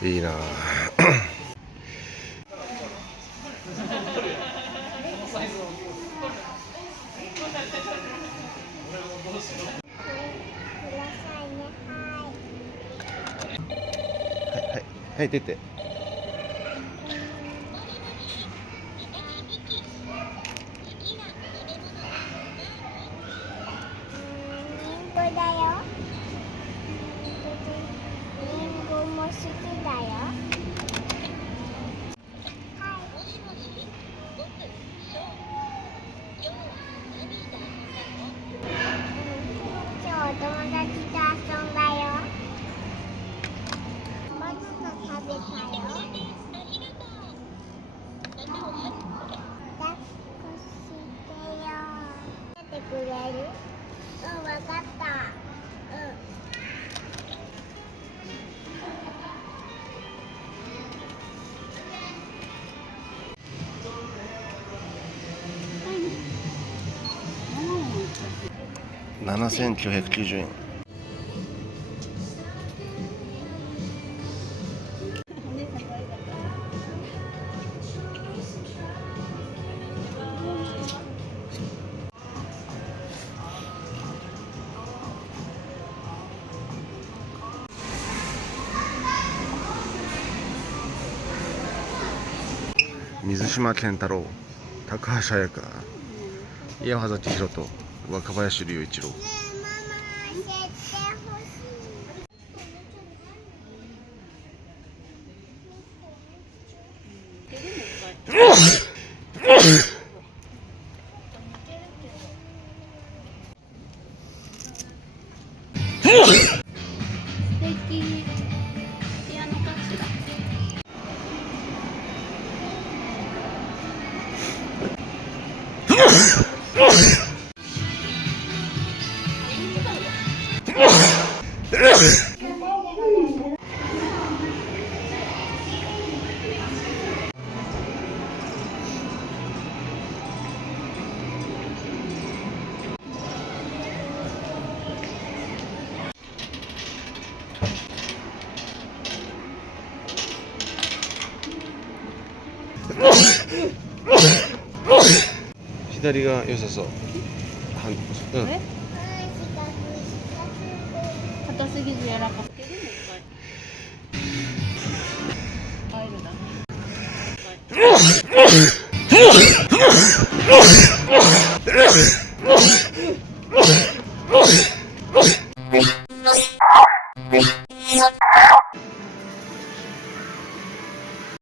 いいな。はい、出て。リンゴだよ。リンゴも好きだよ。今日お友達と遊んだよ。バナナ食べたよ。抱っこしてよ。やってくれる？うん、わかった。うん。7990円。水島健太郎、高橋彩香、岩葉千尋と若林龍一郎。ねえ、ママ教えてほしい。素敵。ピアノかしら。左が良さそう。うん。硬すぎず柔らかくて。帰るな。